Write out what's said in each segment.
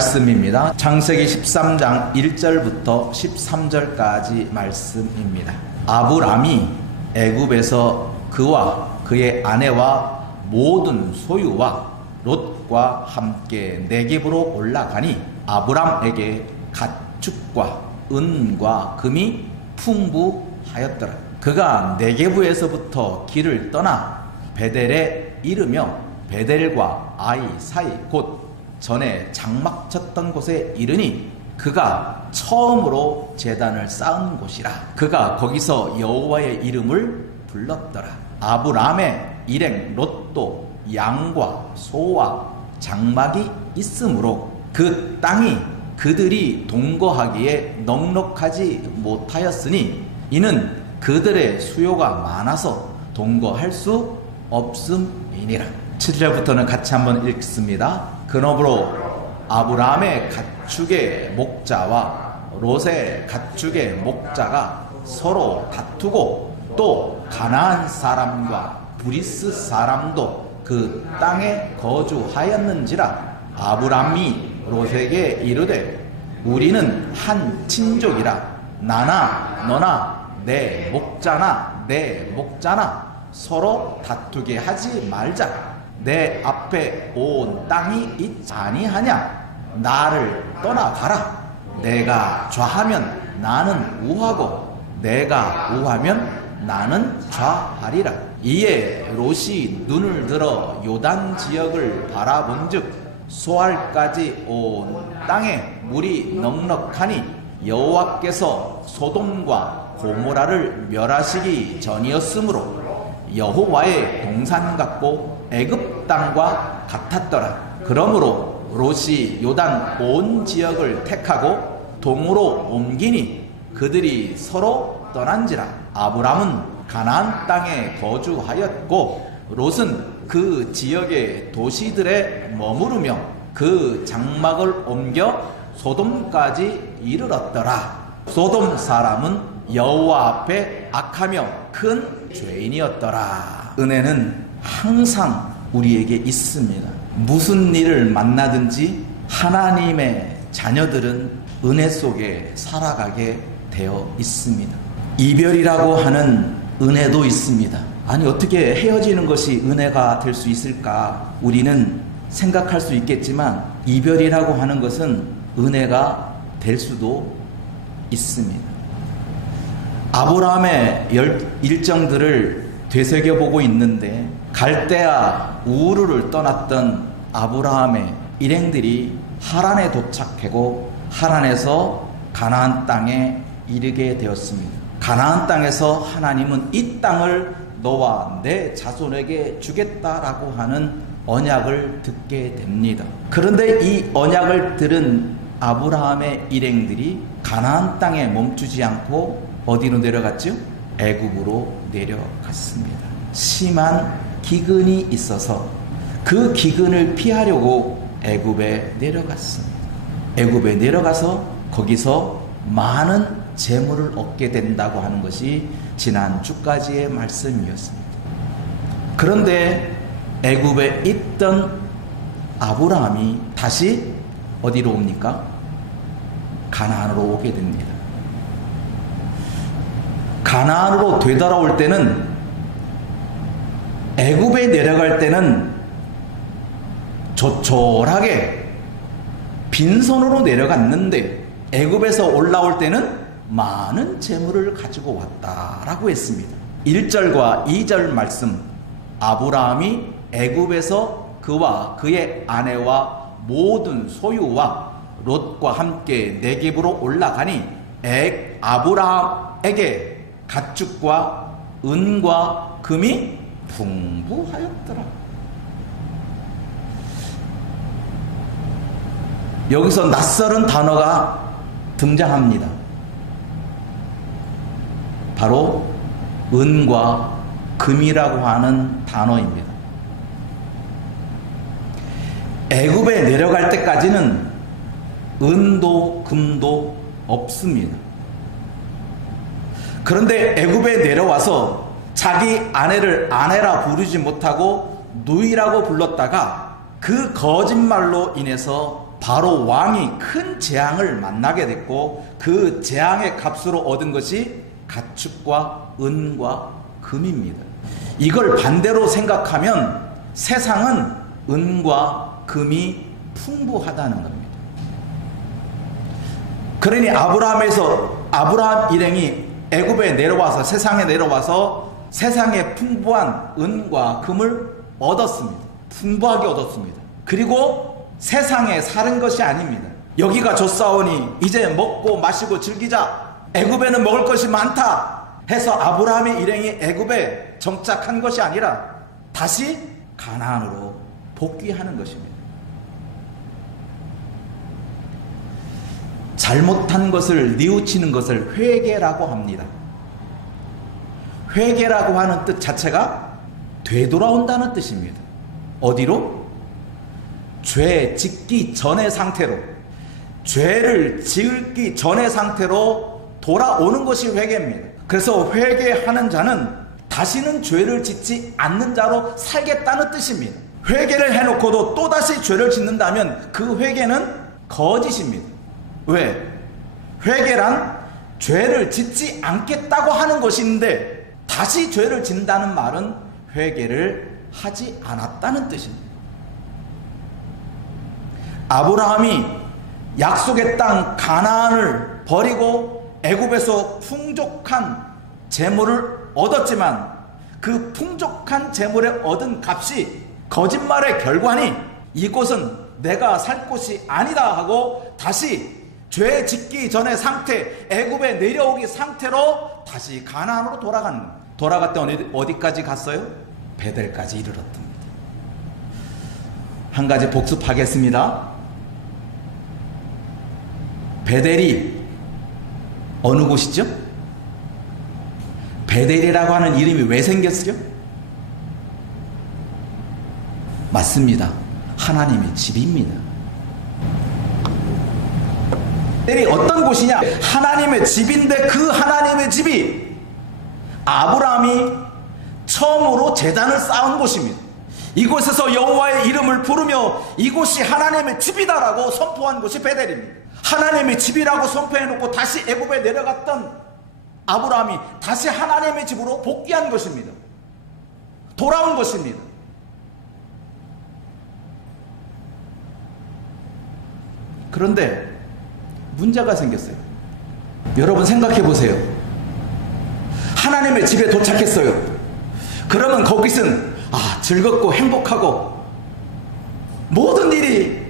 말씀입니다. 창세기 13장 1절부터 13절까지 말씀입니다. 아브람이 애굽에서 그와 그의 아내와 모든 소유와 롯과 함께 네겝으로 올라가니 아브람에게 가축과 은과 금이 풍부하였더라. 그가 네겝에서부터 길을 떠나 베델에 이르며 베델과 아이 사이 곧 전에 장막 쳤던 곳에 이르니 그가 처음으로 제단을 쌓은 곳이라. 그가 거기서 여호와의 이름을 불렀더라. 아브람의 일행 롯도 양과 소와 장막이 있으므로 그 땅이 그들이 동거하기에 넉넉하지 못하였으니 이는 그들의 수요가 많아서 동거할 수 없음이니라. 7절부터는 같이 한번 읽습니다. 그러므로 아브람의 가축의 목자와 롯의 가축의 목자가 서로 다투고 또 가나안 사람과 브리스 사람도 그 땅에 거주하였는지라. 아브람이 롯에게 이르되 우리는 한 친족이라. 나나 너나 내 목자나 내 목자나 서로 다투게 하지 말자. 내 앞에 온 땅이 있지 아니하냐. 나를 떠나가라. 내가 좌하면 나는 우하고 내가 우하면 나는 좌하리라. 이에 롯이 눈을 들어 요단 지역을 바라본즉 소알까지 온 땅에 물이 넉넉하니 여호와께서 소돔과 고모라를 멸하시기 전이었으므로 여호와의 동산 같고 애굽 땅과 같았더라. 그러므로 롯이 요단 온 지역을 택하고 동으로 옮기니 그들이 서로 떠난지라. 아브람은 가나안 땅에 거주하였고 롯은 그 지역의 도시들에 머무르며 그 장막을 옮겨 소돔까지 이르렀더라. 소돔 사람은 여호와 앞에 악하며 큰 죄인이었더라. 은혜는 항상 우리에게 있습니다. 무슨 일을 만나든지 하나님의 자녀들은 은혜 속에 살아가게 되어 있습니다. 이별이라고 하는 은혜도 있습니다. 아니 어떻게 헤어지는 것이 은혜가 될 수 있을까? 우리는 생각할 수 있겠지만 이별이라고 하는 것은 은혜가 될 수도 있습니다. 아브라함의 일정들을 되새겨보고 있는데 갈대아 우르를 떠났던 아브라함의 일행들이 하란에 도착하고 하란에서 가나안 땅에 이르게 되었습니다. 가나안 땅에서 하나님은 이 땅을 너와 내 자손에게 주겠다라고 하는 언약을 듣게 됩니다. 그런데 이 언약을 들은 아브라함의 일행들이 가나안 땅에 멈추지 않고 어디로 내려갔죠? 애굽으로 내려갔습니다. 심한 기근이 있어서 그 기근을 피하려고 애굽에 내려갔습니다. 애굽에 내려가서 거기서 많은 재물을 얻게 된다고 하는 것이 지난 주까지의 말씀이었습니다. 그런데 애굽에 있던 아브라함이 다시 어디로 옵니까? 가나안으로 오게 됩니다. 가나안으로 되돌아올 때는 애굽에 내려갈 때는 조촐하게 빈손으로 내려갔는데 애굽에서 올라올 때는 많은 재물을 가지고 왔다라고 했습니다. 1절과 2절 말씀, 아브라함이 애굽에서 그와 그의 아내와 모든 소유와 롯과 함께 네겝으로 올라가니 아브라함에게 가축과 은과 금이 풍부하였더라. 여기서 낯설은 단어가 등장합니다. 바로 은과 금이라고 하는 단어입니다. 애굽에 내려갈 때까지는 은도 금도 없습니다. 그런데 애굽에 내려와서 자기 아내를 아내라 부르지 못하고 누이라고 불렀다가 그 거짓말로 인해서 바로 왕이 큰 재앙을 만나게 됐고 그 재앙의 값으로 얻은 것이 가축과 은과 금입니다. 이걸 반대로 생각하면 세상은 은과 금이 풍부하다는 겁니다. 그러니 아브라함 일행이 애굽에 내려와서 세상에 내려와서 세상에 풍부한 은과 금을 얻었습니다. 풍부하게 얻었습니다. 그리고 세상에 사는 것이 아닙니다. 여기가 좋사오니 이제 먹고 마시고 즐기자. 애굽에는 먹을 것이 많다 해서 아브라함의 일행이 애굽에 정착한 것이 아니라 다시 가나안으로 복귀하는 것입니다. 잘못한 것을 뉘우치는 것을 회개라고 합니다. 회개라고 하는 뜻 자체가 되돌아온다는 뜻입니다. 어디로? 죄 짓기 전의 상태로, 죄를 지을기 전의 상태로 돌아오는 것이 회개입니다. 그래서 회개하는 자는 다시는 죄를 짓지 않는 자로 살겠다는 뜻입니다. 회개를 해놓고도 또다시 죄를 짓는다면 그 회개는 거짓입니다. 왜? 회개란 죄를 짓지 않겠다고 하는 것인데 다시 죄를 짓는다는 말은 회개를 하지 않았다는 뜻입니다. 아브라함이 약속의 땅 가나안을 버리고 애굽에서 풍족한 재물을 얻었지만 그 풍족한 재물에 얻은 값이 거짓말의 결과니 이곳은 내가 살 곳이 아니다 하고 다시 죄 짓기 전의 상태, 애굽에 내려오기 상태로 다시 가나안으로 돌아가는 거예요. 돌아갔더니 어디까지 갔어요? 베델까지 이르렀답니다. 한 가지 복습하겠습니다. 베델이 어느 곳이죠? 베델이라고 하는 이름이 왜 생겼죠? 맞습니다. 하나님의 집입니다. 베델이 어떤 곳이냐? 하나님의 집인데 그 하나님의 집이 아브라함이 처음으로 제단을 쌓은 곳입니다. 이곳에서 여호와의 이름을 부르며 이곳이 하나님의 집이다라고 선포한 곳이 베델입니다. 하나님의 집이라고 선포해놓고 다시 애굽에 내려갔던 아브라함이 다시 하나님의 집으로 복귀한 것입니다. 돌아온 것입니다. 그런데 문제가 생겼어요. 여러분 생각해 보세요. 하나님의 집에 도착했어요. 그러면 거기서는 즐겁고 행복하고 모든 일이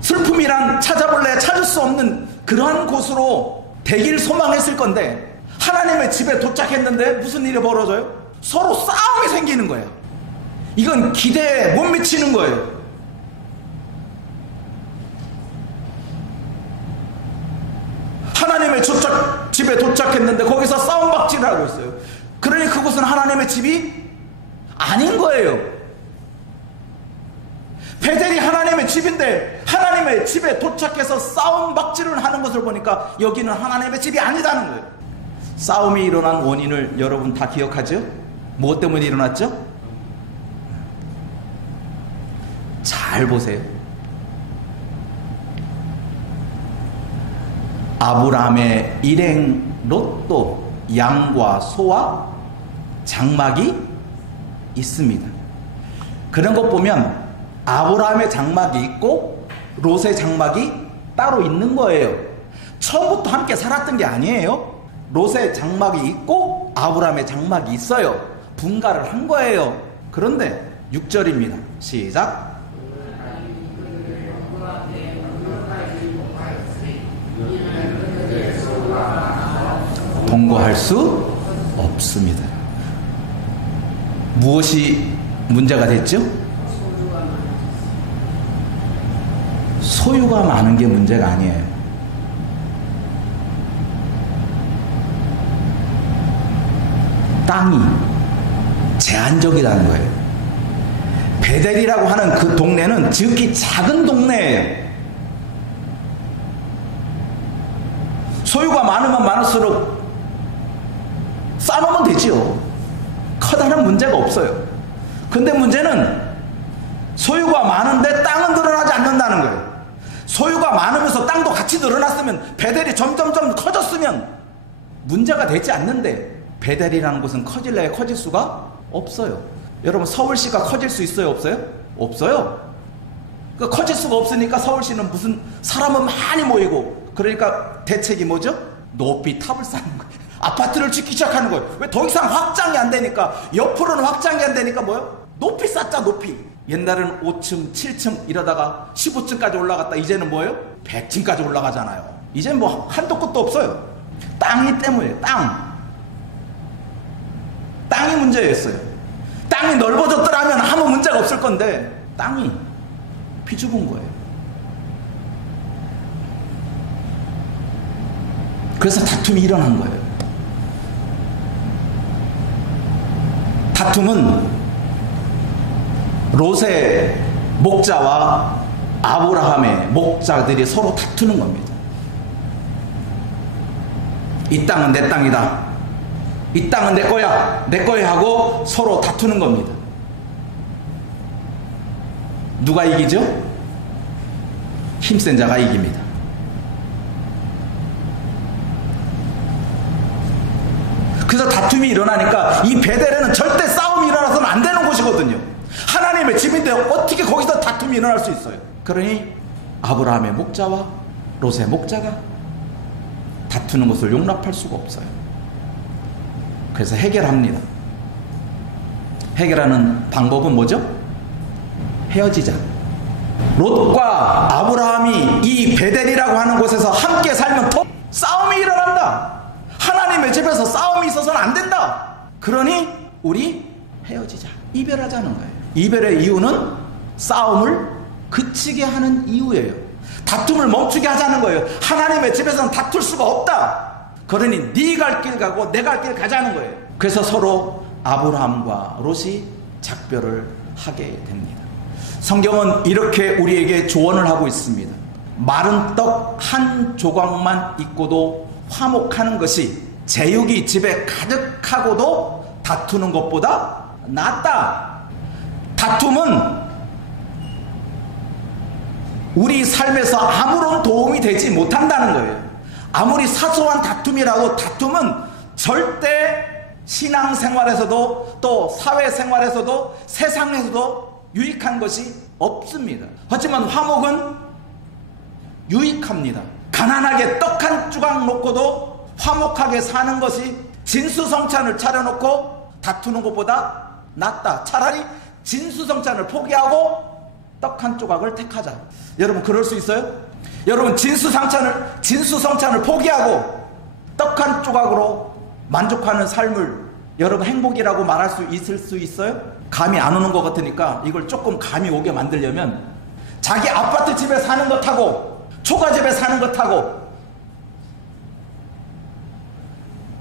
슬픔이란 찾을 수 없는 그러한 곳으로 되길 소망했을 건데 하나님의 집에 도착했는데 무슨 일이 벌어져요? 서로 싸움이 생기는 거예요. 이건 기대에 못 미치는 거예요. 하나님의 집에 도착했는데 거기서 싸움박질을 하고 있어요. 그러니 그곳은 하나님의 집이 아닌 거예요. 베델이 하나님의 집인데 하나님의 집에 도착해서 싸움박질을 하는 것을 보니까 여기는 하나님의 집이 아니다는 거예요. 싸움이 일어난 원인을 여러분 다 기억하죠? 무엇 때문에 일어났죠? 잘 보세요. 아브라함의 일행 롯도 양과 소와 장막이 있습니다. 그런 것 보면 아브라함의 장막이 있고 롯의 장막이 따로 있는 거예요. 처음부터 함께 살았던 게 아니에요. 롯의 장막이 있고 아브라함의 장막이 있어요. 분가를 한 거예요. 그런데 6절입니다. 시작. 동거할 수 없습니다. 무엇이 문제가 됐죠? 소유가 많은 게 문제가 아니에요. 땅이 제한적이라는 거예요. 베델이라고 하는 그 동네는 지극히 작은 동네예요. 소유가 많으면 많을수록 쌓아놓으면 되지요. 커다란 문제가 없어요. 근데 문제는 소유가 많은데 땅은 늘어나지 않는다는 거예요. 소유가 많으면서 땅도 같이 늘어났으면, 베델이 점점점 커졌으면 문제가 되지 않는데, 베델이라는 곳은 커질래야 커질 수가 없어요. 여러분, 서울시가 커질 수 있어요, 없어요? 없어요. 그러니까 커질 수가 없으니까 서울시는 무슨 사람은 많이 모이고, 그러니까 대책이 뭐죠? 높이 탑을 쌓는 거예요. 아파트를 짓기 시작하는 거예요. 왜? 더 이상 확장이 안 되니까. 옆으로는 확장이 안 되니까 뭐요? 높이 쌓자, 높이. 옛날에는 5층, 7층 이러다가 15층까지 올라갔다. 이제는 뭐예요? 100층까지 올라가잖아요. 이제는 뭐 한도 끝도 없어요. 땅이 때문이에요. 땅이 문제였어요. 땅이 넓어졌더라면 아무 문제가 없을 건데, 땅이 비좁은 거예요. 그래서 다툼이 일어난 거예요. 다툼은 롯의 목자와 아브라함의 목자들이 서로 다투는 겁니다. 이 땅은 내 땅이다, 이 땅은 내 거야, 내 거야 하고 서로 다투는 겁니다. 누가 이기죠? 힘센 자가 이깁니다. 그래서 다툼이 일어나니까, 이 베델에는 절대 싸움이 일어나서는 안 되는 곳이거든요. 하나님의 집인데 어떻게 거기서 다툼이 일어날 수 있어요? 그러니 아브라함의 목자와 롯의 목자가 다투는 것을 용납할 수가 없어요. 그래서 해결합니다. 해결하는 방법은 뭐죠? 헤어지자. 롯과 아브라함이 이 베델이라고 하는 곳에서 함께 살면 더 싸움이 일어난다. 하나님의 집에서 싸움이 있어서는 안 된다. 그러니 우리 헤어지자, 이별하자는 거예요. 이별의 이유는 싸움을 그치게 하는 이유예요. 다툼을 멈추게 하자는 거예요. 하나님의 집에서는 다툴 수가 없다. 그러니 네 갈 길 가고 내 갈 길 가자는 거예요. 그래서 서로 아브라함과 롯이 작별을 하게 됩니다. 성경은 이렇게 우리에게 조언을 하고 있습니다. 마른 떡 한 조각만 있고도 화목하는 것이 제육이 집에 가득하고도 다투는 것보다 낫다. 다툼은 우리 삶에서 아무런 도움이 되지 못한다는 거예요. 아무리 사소한 다툼이라도 다툼은 절대 신앙생활에서도 또 사회생활에서도 세상에서도 유익한 것이 없습니다. 하지만 화목은 유익합니다. 가난하게 떡 한 조각 놓고도 화목하게 사는 것이 진수성찬을 차려놓고 다투는 것보다 낫다. 차라리 진수성찬을 포기하고 떡 한 조각을 택하자. 여러분, 그럴 수 있어요? 여러분, 진수성찬을 포기하고 떡 한 조각으로 만족하는 삶을 여러분 행복이라고 말할 수 있을 수 있어요? 감이 안 오는 것 같으니까 이걸 조금 감이 오게 만들려면, 자기 아파트 집에 사는 것하고 초가집에 사는 것하고,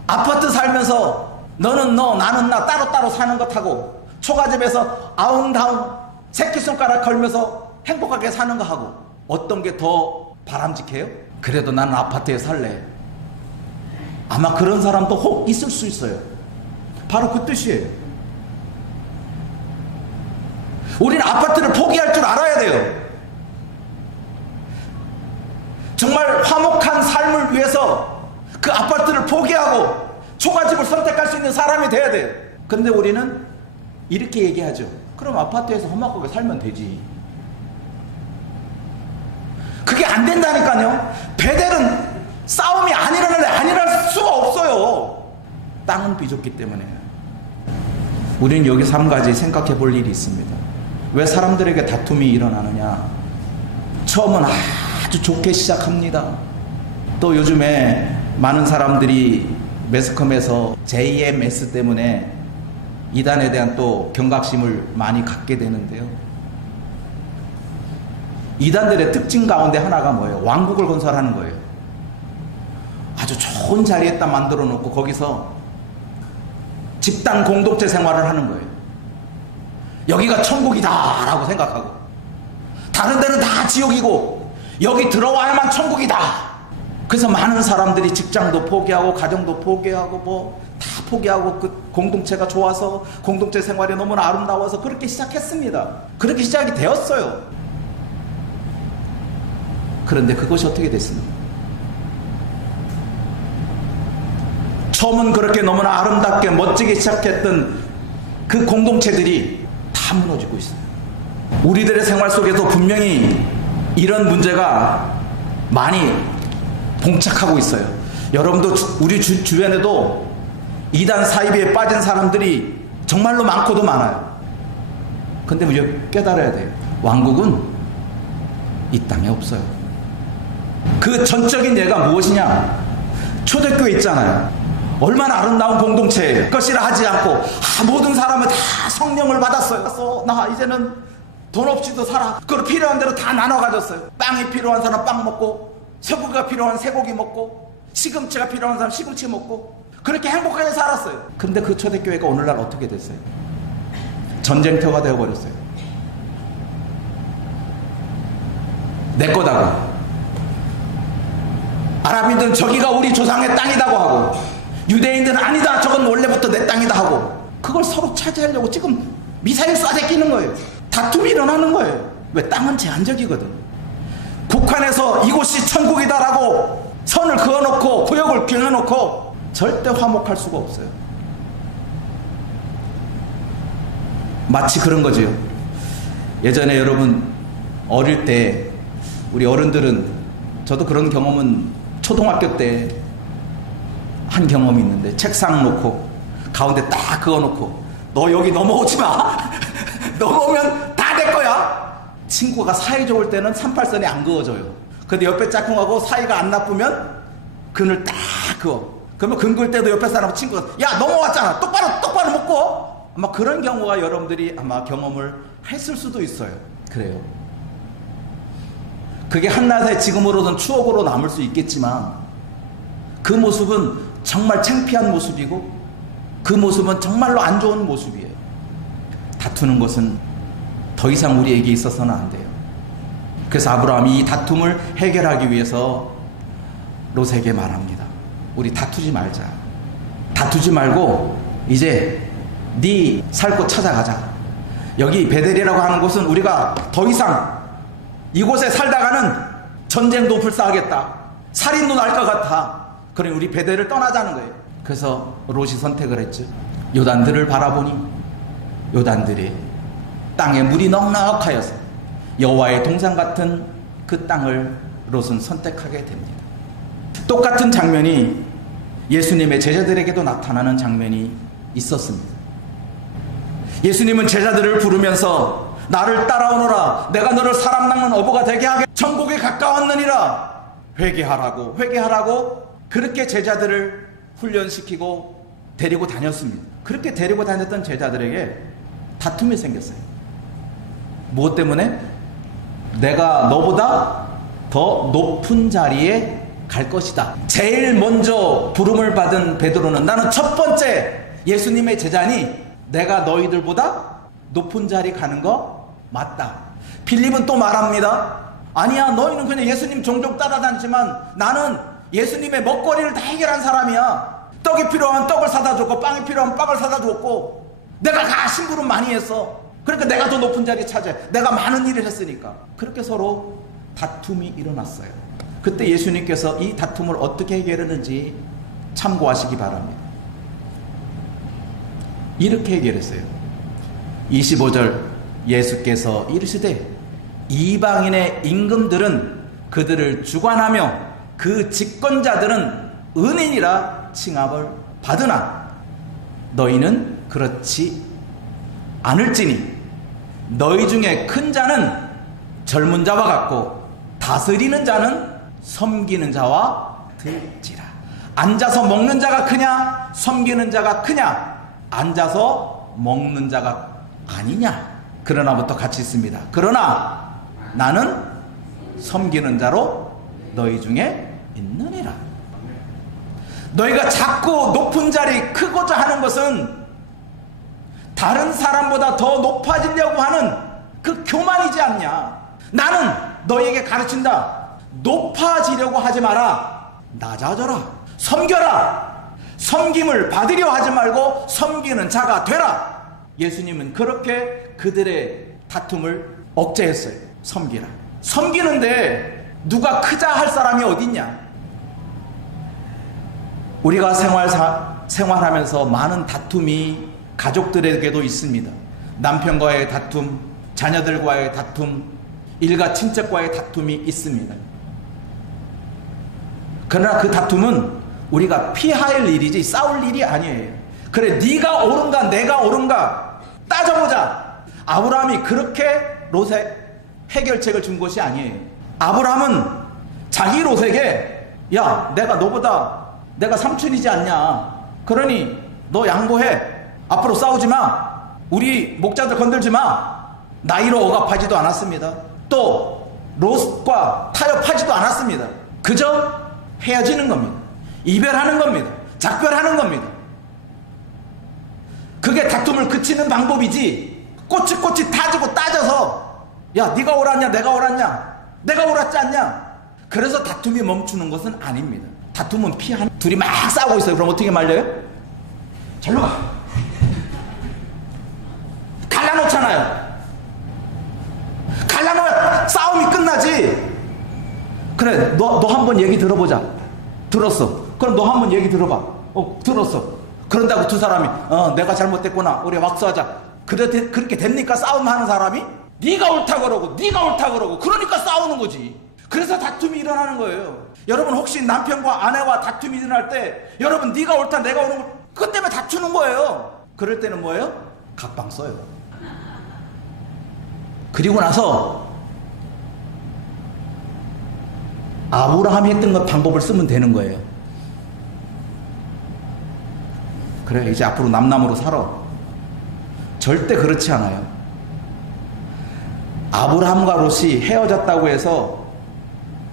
아파트 살면서 너는 너 나는 나 따로따로 사는 것하고, 초가집에서 아웅다웅 새끼손가락 걸면서 행복하게 사는 거하고, 어떤 게 더 바람직해요? 그래도 나는 아파트에 살래. 아마 그런 사람도 혹 있을 수 있어요. 바로 그 뜻이에요. 우리는 아파트를 포기할 줄 알아야 돼요. 정말 화목한 삶을 위해서 그 아파트를 포기하고 초가집을 선택할 수 있는 사람이 돼야 돼요. 그런데 우리는 이렇게 얘기하죠. 그럼 아파트에서 험악하게 살면 되지. 그게 안 된다니까요. 베델은 싸움이 안 일어날 수가 없어요. 땅은 비좁기 때문에. 우리는 여기서 한 가지 생각해 볼 일이 있습니다. 왜 사람들에게 다툼이 일어나느냐? 처음은 아주 좋게 시작합니다. 또 요즘에 많은 사람들이 매스컴에서 JMS 때문에 이단에 대한 또 경각심을 많이 갖게 되는데요. 이단들의 특징 가운데 하나가 뭐예요? 왕국을 건설하는 거예요. 아주 좋은 자리에다 만들어 놓고 거기서 집단 공동체 생활을 하는 거예요. 여기가 천국이다 라고 생각하고, 다른 데는 다 지옥이고 여기 들어와야만 천국이다. 그래서 많은 사람들이 직장도 포기하고 가정도 포기하고 뭐 다 포기하고 그 공동체가 좋아서 공동체 생활이 너무나 아름다워서 그렇게 시작했습니다. 그렇게 시작이 되었어요. 그런데 그것이 어떻게 됐습니까? 처음은 그렇게 너무나 아름답게 멋지게 시작했던 그 공동체들이 다 무너지고 있어요. 우리들의 생활 속에서 분명히 이런 문제가 많이 봉착하고 있어요. 여러분도 우리 주변에도 이단 사이비에 빠진 사람들이 정말로 많고도 많아요. 근데 우리가 깨달아야 돼요. 왕국은 이 땅에 없어요. 그 전적인 예가 무엇이냐? 초대교회 있잖아요. 얼마나 아름다운 공동체예요. 것이라 하지 않고 모든 사람은 다 성령을 받았어요. 나 이제는 돈 없이도 살아. 그걸 필요한 대로 다 나눠 가졌어요. 빵이 필요한 사람 빵 먹고, 쇠고기가 필요한 쇠고기 먹고, 시금치가 필요한 사람 시금치 먹고, 그렇게 행복하게 살았어요. 근데 그 초대교회가 오늘날 어떻게 됐어요? 전쟁터가 되어버렸어요. 내 거다고. 아랍인들은 저기가 우리 조상의 땅이다고 하고, 유대인들은 아니다, 저건 원래부터 내 땅이다 하고, 그걸 서로 차지하려고 지금 미사일 쏴대끼는 거예요. 다툼이 일어나는 거예요. 왜? 땅은 제한적이거든. 북한에서 이곳이 천국이다라고 선을 그어놓고 구역을 정해놓고 절대 화목할 수가 없어요. 마치 그런 거지요. 예전에 여러분 어릴 때 우리 어른들은, 저도 그런 경험은 초등학교 때 한 경험이 있는데, 책상 놓고 가운데 딱 그어놓고 너 여기 넘어오지 마. 넘어오면 다 내 거야. 친구가 사이 좋을 때는 38선이 안 그어져요. 근데 옆에 짝꿍하고 사이가 안 나쁘면 그늘 딱 그어. 그러면 근 그을 때도 옆에 사람 친구가 야 넘어왔잖아, 똑바로 묶고. 아마 그런 경우가 여러분들이 아마 경험을 했을 수도 있어요. 그래요. 그게 한낱의 지금으로는 추억으로 남을 수 있겠지만, 그 모습은 정말 창피한 모습이고, 그 모습은 정말로 안 좋은 모습이에요. 다투는 것은 더 이상 우리에게 있어서는 안 돼요. 그래서 아브라함이 이 다툼을 해결하기 위해서 롯에게 말합니다. 우리 다투지 말자. 다투지 말고 이제 네 살 곳 찾아가자. 여기 베델이라고 하는 곳은 우리가 더 이상 이곳에 살다가는 전쟁도 불사하겠다, 살인도 날 것 같아. 그러니 우리 베델을 떠나자는 거예요. 그래서 롯이 선택을 했죠. 요단들을 바라보니 요단들이 땅에 물이 넉넉하여서 여호와의 동산 같은 그 땅을 롯은 선택하게 됩니다. 똑같은 장면이 예수님의 제자들에게도 나타나는 장면이 있었습니다. 예수님은 제자들을 부르면서 나를 따라오너라, 내가 너를 사람 낚는 어부가 되게 하게, 천국에 가까웠느니라. 회개하라고 그렇게 제자들을 훈련시키고 데리고 다녔습니다. 그렇게 데리고 다녔던 제자들에게 다툼이 생겼어요. 무엇 때문에? 내가 너보다 더 높은 자리에 갈 것이다. 제일 먼저 부름을 받은 베드로는 나는 첫 번째 예수님의 제자니 내가 너희들보다 높은 자리 가는 거 맞다. 필립은 또 말합니다. 아니야, 너희는 그냥 예수님 종종 따라다니지만 나는 예수님의 먹거리를 다 해결한 사람이야. 떡이 필요하면 떡을 사다 줬고, 빵이 필요하면 빵을 사다 줬고, 내가 다 심부름 많이 했어. 그러니까 내가 더 높은 자리 차지해. 내가 많은 일을 했으니까. 그렇게 서로 다툼이 일어났어요. 그때 예수님께서 이 다툼을 어떻게 해결했는지 참고하시기 바랍니다. 이렇게 해결했어요. 25절 예수께서 이르시되 이방인의 임금들은 그들을 주관하며 그 집권자들은 은인이라 칭함을 받으나 너희는 그렇지 않을지니 너희 중에 큰 자는 젊은 자와 같고 다스리는 자는 섬기는 자와 들지라. 앉아서 먹는 자가 크냐 섬기는 자가 크냐? 앉아서 먹는 자가 아니냐? 그러나부터 같이 있습니다. 그러나 나는 섬기는 자로 너희 중에 있느니라. 너희가 자꾸 높은 자리 크고자 하는 것은 다른 사람보다 더 높아지려고 하는 그 교만이지 않냐? 나는 너희에게 가르친다. 높아지려고 하지 마라. 낮아져라. 섬겨라. 섬김을 받으려 하지 말고 섬기는 자가 되라. 예수님은 그렇게 그들의 다툼을 억제했어요. 섬기라. 섬기는데 누가 크자 할 사람이 어딨냐? 우리가 생활하면서 많은 다툼이 가족들에게도 있습니다. 남편과의 다툼, 자녀들과의 다툼, 일가 친척과의 다툼이 있습니다. 그러나 그 다툼은 우리가 피할 일이지 싸울 일이 아니에요. 그래, 네가 옳은가 내가 옳은가 따져보자. 아브라함이 그렇게 롯에 해결책을 준 것이 아니에요. 아브라함은 자기 롯에게 야, 내가 삼촌이지 않냐, 그러니 너 양보해, 앞으로 싸우지 마, 우리 목자들 건들지 마. 나이로 억압하지도 않았습니다. 또 롯과 타협하지도 않았습니다. 그저 헤어지는 겁니다. 이별하는 겁니다. 작별하는 겁니다. 그게 다툼을 그치는 방법이지, 꼬치꼬치 타지고 따져서 야, 네가 옳았냐 내가 옳았냐, 내가 옳았지 않냐, 그래서 다툼이 멈추는 것은 아닙니다. 다툼은 피하는, 둘이 막 싸우고 있어요. 그럼 어떻게 말려요? 절로 가. 갈라놓잖아요. 갈라놓아야 싸움이 끝나지. 그래, 너 한번 얘기 들어보자. 들었어. 그럼 너 한번 얘기 들어봐. 들었어. 그런다고 두 사람이 내가 잘못됐구나, 우리 왁수하자, 그렇게 됩니까? 싸움하는 사람이? 네가 옳다 그러고 네가 옳다 그러고, 그러니까 싸우는 거지. 그래서 다툼이 일어나는 거예요. 여러분, 혹시 남편과 아내와 다툼이 일어날 때 여러분 네가 옳다 내가 옳은 거, 그것 때문에 다투는 거예요. 그럴 때는 뭐예요? 각방 써요. 그리고 나서 아브라함이 했던 것 방법을 쓰면 되는 거예요. 그래, 이제 앞으로 남남으로 살아. 절대 그렇지 않아요. 아브라함과 롯이 헤어졌다고 해서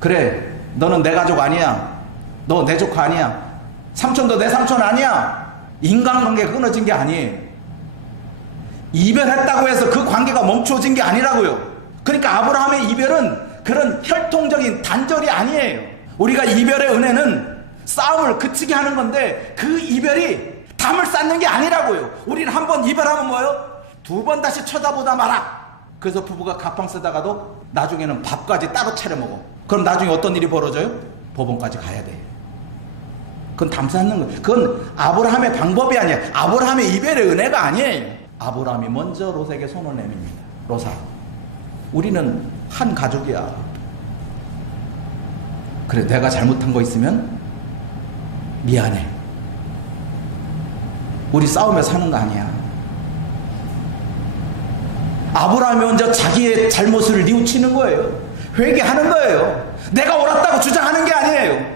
그래, 너는 내 가족 아니야, 너 내 조카 아니야, 삼촌도 내 삼촌 아니야, 인간관계가 끊어진 게 아니에요. 이별했다고 해서 그 관계가 멈춰진 게 아니라고요. 그러니까 아브라함의 이별은 그런 혈통적인 단절이 아니에요. 우리가 이별의 은혜는 싸움을 그치게 하는 건데, 그 이별이 담을 쌓는 게 아니라고요. 우리는 한 번 이별하면 뭐예요? 두 번 다시 쳐다보다 마라. 그래서 부부가 가방 쓰다가도 나중에는 밥까지 따로 차려 먹어. 그럼 나중에 어떤 일이 벌어져요? 법원까지 가야 돼. 그건 담 쌓는 거예요. 그건 아브라함의 방법이 아니에요. 아브라함의 이별의 은혜가 아니에요. 아브라함이 먼저 롯에게 손을 내밉니다. 롯아, 우리는 한 가족이야. 그래, 내가 잘못한 거 있으면 미안해. 우리 싸우며 사는 거 아니야. 아브라함이 먼저 자기의 잘못을 뉘우치는 거예요. 회개하는 거예요. 내가 옳았다고 주장하는 게 아니에요.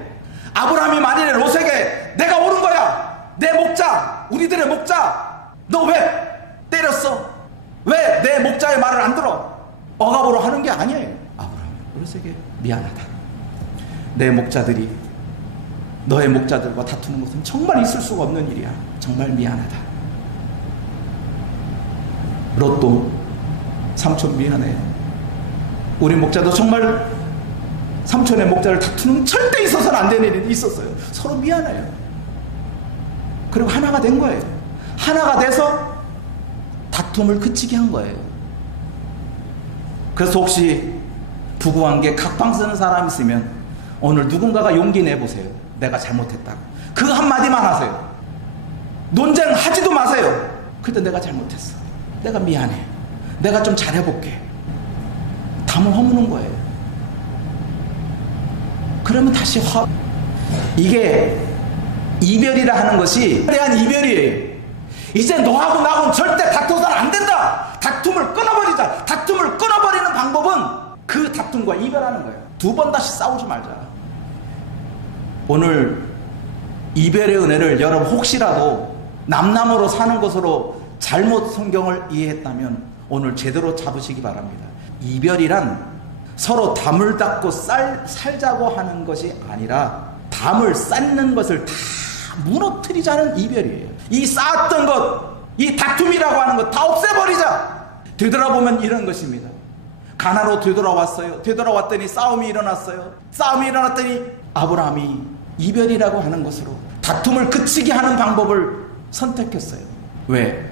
아브라함이 만일에 롯에게 내가 옳은 거야, 내 목자, 우리들의 목자, 너 왜 때렸어? 왜 내 목자의 말을 안 들어? 억압으로 하는 게 아니에요. 아브라함이 롯에게 미안하다. 내 목자들이 너의 목자들과 다투는 것은 정말 있을 수가 없는 일이야. 정말 미안하다. 롯도 삼촌 미안해. 우리 목자도 정말 삼촌의 목자를 다투는 절대 있어서는 안 되는 일이 있었어요. 서로 미안해요. 그리고 하나가 된 거예요. 하나가 돼서 다툼을 그치게 한 거예요. 그래서 혹시 부부관계 각방 쓰는 사람 있으면 오늘 누군가가 용기 내보세요. 내가 잘못했다고. 그 한마디만 하세요. 논쟁하지도 마세요. 그때 내가 잘못했어, 내가 미안해, 내가 좀 잘해볼게. 담을 허무는 거예요. 그러면 다시 이게 이별이라 하는 것이 대한 이별이에요. 이제 너하고 나하고는 절대 다투서는 안 된다. 다툼을 끊어버리자. 다툼을 끊어버리는 방법은 그 다툼과 이별하는 거예요. 두 번 다시 싸우지 말자. 오늘 이별의 은혜를 여러분 혹시라도 남남으로 사는 것으로 잘못 성경을 이해했다면 오늘 제대로 잡으시기 바랍니다. 이별이란 서로 담을 닫고 살자고 하는 것이 아니라 담을 쌓는 것을 다 무너뜨리자는 이별이에요. 이 쌓았던 것, 이 다툼이라고 하는 것 다 없애버리자. 되돌아보면 이런 것입니다. 가나로 되돌아왔어요. 되돌아왔더니 싸움이 일어났어요. 싸움이 일어났더니 아브라함이 이별이라고 하는 것으로 다툼을 그치게 하는 방법을 선택했어요. 왜?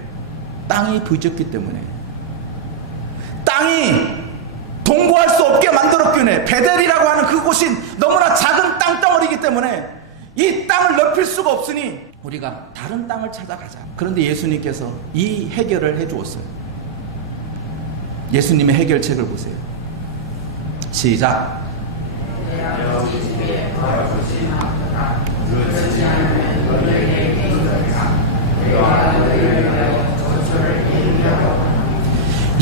땅이 부족했기 때문에. 땅이 동거할 수 없게 만들었기 때문에. 베델이라고 하는 그곳이 너무나 작은 땅덩어리이기 때문에 이 땅을 넓힐 수가 없으니 우리가 다른 땅을 찾아가자. 그런데 예수님께서 이 해결을 해주었어요. 예수님의 해결책을 보세요. 시작.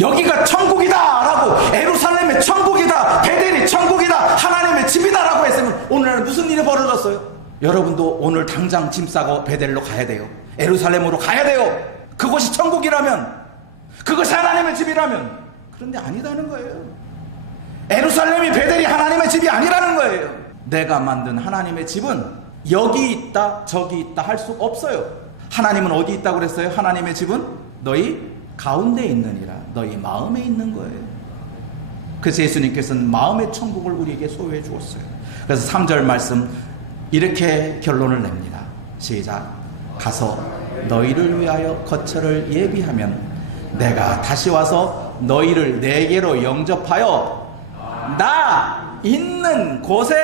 여기가 천국이다 라고, 예루살렘의 천국이다, 베델이 천국이다, 하나님의 집이다 라고 했으면 오늘날 무슨 일이 벌어졌어요? 여러분도 오늘 당장 짐 싸고 베델로 가야 돼요. 예루살렘으로 가야 돼요. 그것이 천국이라면, 그것이 하나님의 집이라면. 그런데 아니다는 거예요. 예루살렘이, 베델이 하나님의 집이 아니라는 거예요. 내가 만든 하나님의 집은 여기 있다 저기 있다 할 수 없어요. 하나님은 어디 있다고 그랬어요? 하나님의 집은 너희 가운데 있느니라. 너희 마음에 있는 거예요. 그래서 예수님께서는 마음의 천국을 우리에게 소유해 주었어요. 그래서 3절 말씀 이렇게 결론을 냅니다. 시작. 가서 너희를 위하여 거처를 예비하면 내가 다시 와서 너희를 내게로 영접하여 나 있는 곳에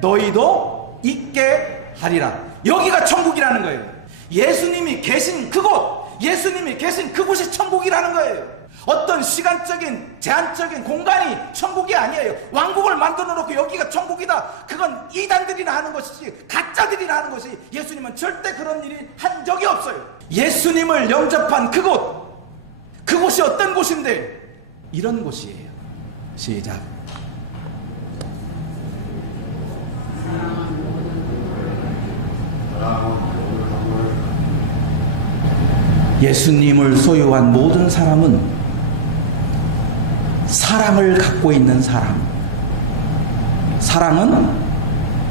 너희도 있게 하리라. 여기가 천국이라는 거예요. 예수님이 계신 그곳, 예수님이 계신 그곳이 천국이라는 거예요. 어떤 시간적인 제한적인 공간이 천국이 아니에요. 왕국을 만들어 놓고 여기가 천국이다, 그건 이단들이나 하는 것이지 가짜들이나 하는 것이, 예수님은 절대 그런 일이 한 적이 없어요. 예수님을 영접한 그곳, 그곳이 어떤 곳인데? 이런 곳이에요. 시작. 예수님을 소유한 모든 사람은 사랑을 갖고 있는 사람. 사랑은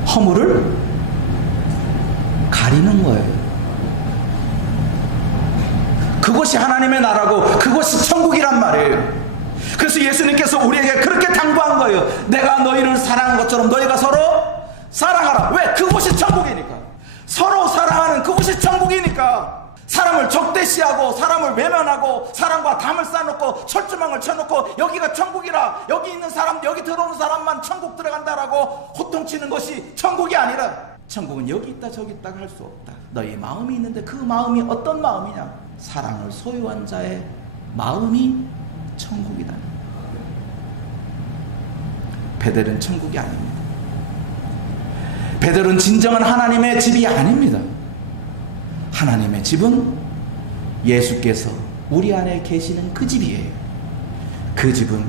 허물을 가리는 거예요. 그것이 하나님의 나라고 그것이 천국이란 말이에요. 그래서 예수님께서 우리에게 그렇게 당부한 거예요. 내가 너희를 사랑한 것처럼 너희가 서로 사랑하라. 왜? 그곳이 천국이니까. 서로 사랑하는 그곳이 천국이니까. 사람을 적대시하고 사람을 외면하고 사람과 담을 쌓아놓고 철조망을 쳐놓고 여기가 천국이라, 여기 있는 사람, 여기 들어오는 사람만 천국 들어간다라고 호통치는 것이 천국이 아니라, 천국은 여기 있다 저기 있다 할 수 없다. 너희 마음이 있는데 그 마음이 어떤 마음이냐? 사랑을 소유한 자의 마음이 천국이다. 베델은 천국이 아닙니다. 베델은 진정한 하나님의 집이 아닙니다. 하나님의 집은 예수께서 우리 안에 계시는 그 집이에요. 그 집은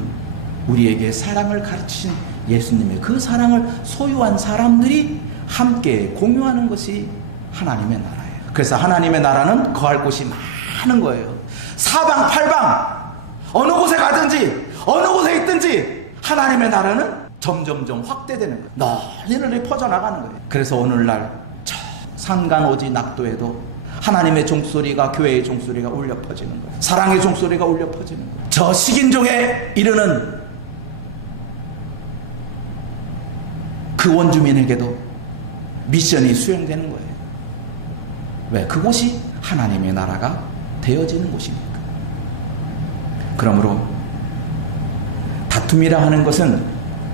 우리에게 사랑을 가르치신 예수님의 그 사랑을 소유한 사람들이 함께 공유하는 것이 하나님의 나라예요. 그래서 하나님의 나라는 거할 곳이 많은 거예요. 사방팔방 어느 곳에 가든지 어느 곳에 있든지 하나님의 나라는 점점점 확대되는 거예요. 널리 퍼져나가는 거예요. 그래서 오늘날 저 산간오지 낙도에도 하나님의 종소리가, 교회의 종소리가 울려 퍼지는 거예요. 사랑의 종소리가 울려 퍼지는 거예요. 저 식인종에 이르는 그 원주민에게도 미션이 수행되는 거예요. 왜? 그곳이 하나님의 나라가 되어지는 곳이니까. 그러므로 다툼이라 하는 것은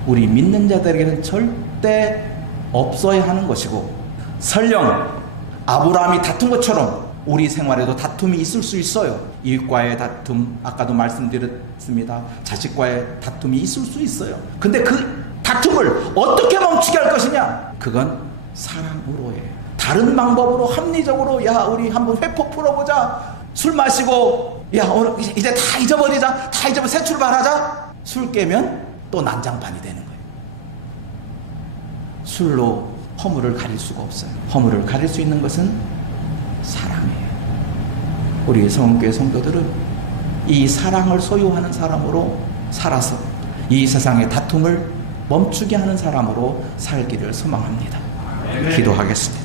우리 믿는 자들에게는 절대 없어야 하는 것이고, 설령 아브라함이 다툰 것처럼 우리 생활에도 다툼이 있을 수 있어요. 이웃과의 다툼, 아까도 말씀드렸습니다. 자식과의 다툼이 있을 수 있어요. 근데 그 다툼을 어떻게 멈추게 할 것이냐? 그건 사랑으로 해요. 다른 방법으로 합리적으로, 야 우리 한번 회포 풀어보자. 술 마시고, 야 오늘 이제 다 잊어버리자, 다 잊어버려, 새 출발하자. 술 깨면 또 난장판이 되는 거예요. 술로 허물을 가릴 수가 없어요. 허물을 가릴 수 있는 것은 사랑이에요. 우리 성교회 성도들은 이 사랑을 소유하는 사람으로 살아서 이 세상의 다툼을 멈추게 하는 사람으로 살기를 소망합니다. 기도하겠습니다.